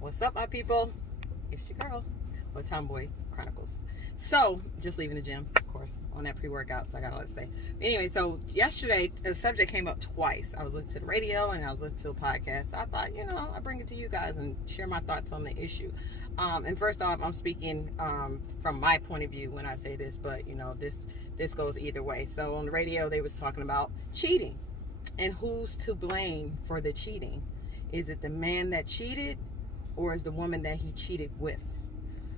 What's up, my people? It's your girl with Tomboy Chronicles. So, just leaving the gym, of course, on that pre-workout, so I got all to say. But anyway, so yesterday, a subject came up twice. I was listening to the radio and I was listening to a podcast. So I thought, I'll bring it to you guys and share my thoughts on the issue. And first off, I'm speaking from my point of view when I say this, but, this goes either way. So on the radio, they was talking about cheating and who's to blame for the cheating. Is it the man that cheated, or is the woman that he cheated with?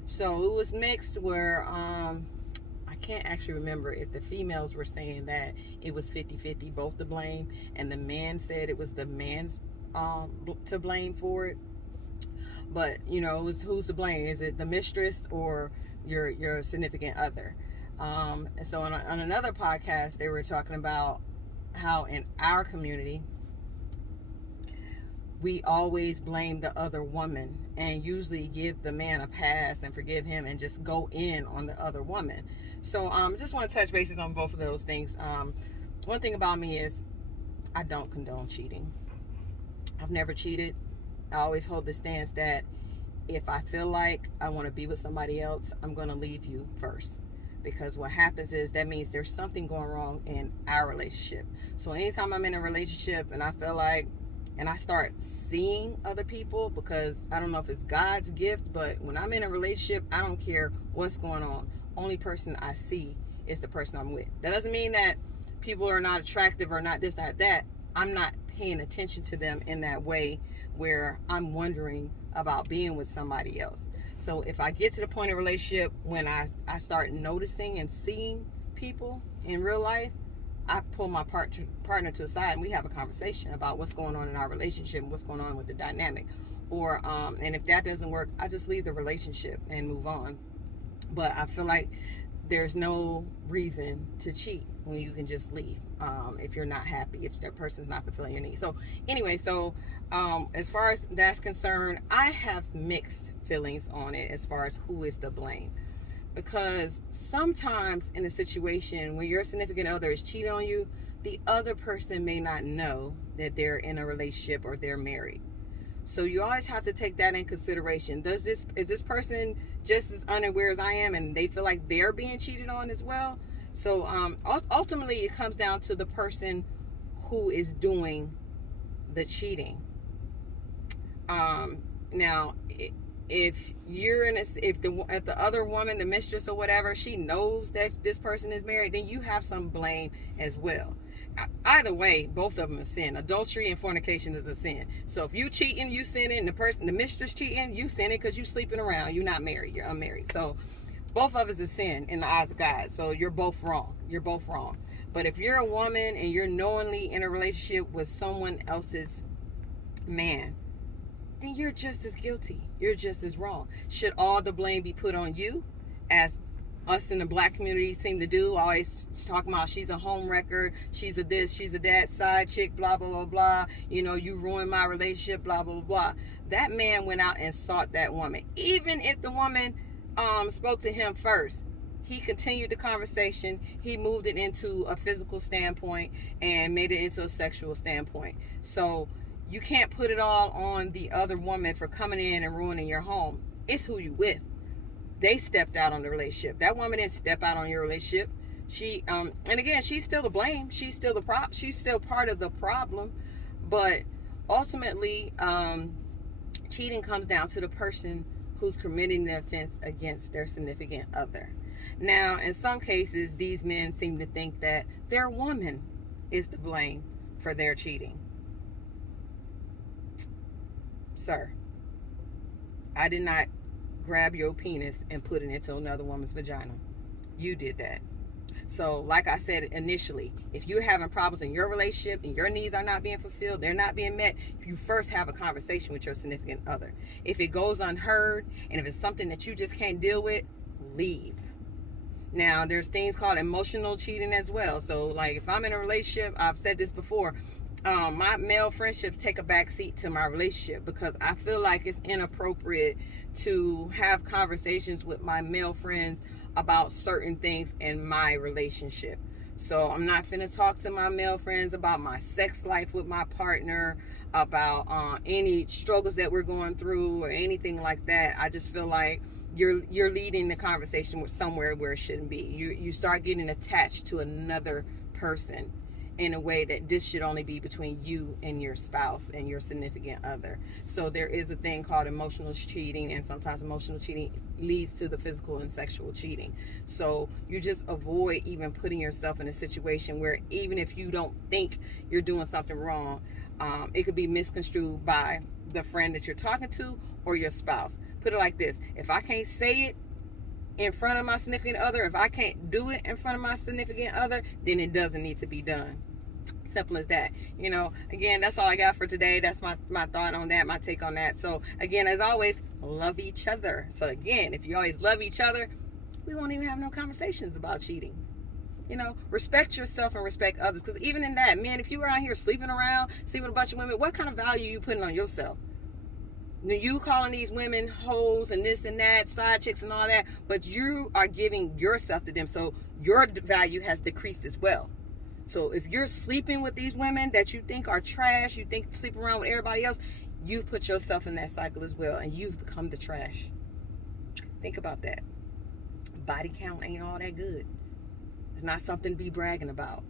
So it was mixed where I can't actually remember if the females were saying that it was 50-50, both to blame, and the man said it was the man's to blame for it. But it was who's to blame? Is it the mistress or your significant other? And so on another podcast, they were talking about how in our community we always blame the other woman and usually give the man a pass and forgive him and just go in on the other woman. So just want to touch bases on both of those things. One thing about me is I don't condone cheating. I've never cheated. I always hold the stance that if I feel like I want to be with somebody else, I'm going to leave you first. Because what happens is that means there's something going wrong in our relationship. So anytime I'm in a relationship and I feel like, and I start seeing other people, because I don't know if it's God's gift, but when I'm in a relationship, I don't care what's going on. Only person I see is the person I'm with. That doesn't mean that people are not attractive or not this, not that. I'm not paying attention to them in that way where I'm wondering about being with somebody else. So if I get to the point of relationship when I start noticing and seeing people in real life, I pull my partner to the side and we have a conversation about what's going on in our relationship and what's going on with the dynamic. Or and if that doesn't work, I just leave the relationship and move on. But I feel like there's no reason to cheat when you can just leave if you're not happy, if that person's not fulfilling your needs. So anyway, as far as that's concerned, I have mixed feelings on it as far as who is to blame. Because sometimes in a situation when your significant other is cheating on you, the other person may not know that they're in a relationship or they're married. So you always have to take that in consideration. Is this person just as unaware as I am and they feel like they're being cheated on as well? So ultimately it comes down to the person who is doing the cheating. Now, if the other woman, the mistress or whatever, she knows that this person is married, then you have some blame as well. Either way, both of them are sin. Adultery and fornication is a sin. So if you cheating, you sinning. The mistress cheating, you sinning because you sleeping around. You're not married. You're unmarried. So both of us is sin in the eyes of God. So you're both wrong. You're both wrong. But if you're a woman and you're knowingly in a relationship with someone else's man, then you're just as guilty. You're just as wrong. Should all the blame be put on you, as us in the black community seem to do? Always talking about she's a home wrecker, she's a this, she's a that, side chick, blah, blah, blah, blah. You ruined my relationship, blah, blah, blah, blah. That man went out and sought that woman. Even if the woman spoke to him first, he continued the conversation. He moved it into a physical standpoint and made it into a sexual standpoint. So you can't put it all on the other woman for coming in and ruining your home. It's who you with. They stepped out on the relationship. That woman didn't step out on your relationship. She and again, she's still to blame. She's still she's still part of the problem. But ultimately, cheating comes down to the person who's committing the offense against their significant other. Now, in some cases, these men seem to think that their woman is to blame for their cheating. Sir, I did not grab your penis and put it into another woman's vagina. You did that. So like I said initially, if you're having problems in your relationship and your needs are not being fulfilled, they're not being met, you first have a conversation with your significant other. If it goes unheard and if it's something that you just can't deal with, leave. Now, there's things called emotional cheating as well. So like if I'm in a relationship, I've said this before, my male friendships take a back seat to my relationship because I feel like it's inappropriate to have conversations with my male friends about certain things in my relationship. So I'm not finna talk to my male friends about my sex life with my partner, about any struggles that we're going through or anything like that. I just feel like you're leading the conversation with somewhere where it shouldn't be. You start getting attached to another person in a way that this should only be between you and your spouse and your significant other. So there is a thing called emotional cheating, and sometimes emotional cheating leads to the physical and sexual cheating. So you just avoid even putting yourself in a situation where, even if you don't think you're doing something wrong, it could be misconstrued by the friend that you're talking to or your spouse. Put it like this: if I can't say it in front of my significant other, if I can't do it in front of my significant other, then it doesn't need to be done. Simple as that. Again, that's all I got for today. That's my thought on that, my take on that. So again, as always, love each other. So again, if you always love each other, we won't even have no conversations about cheating. Respect yourself and respect others. Because even in that, man, if you were out here sleeping around, sleeping with a bunch of women, what kind of value are you putting on yourself? You calling these women hoes and this and that, side chicks and all that, but you are giving yourself to them, so your value has decreased as well. So if you're sleeping with these women that you think are trash, you think sleep around with everybody else, you've put yourself in that cycle as well, and you've become the trash. Think about that. Body count ain't all that good. It's not something to be bragging about,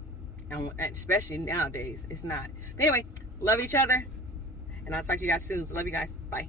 and especially nowadays, it's not. But anyway, love each other, and I'll talk to you guys soon. So love you guys. Bye.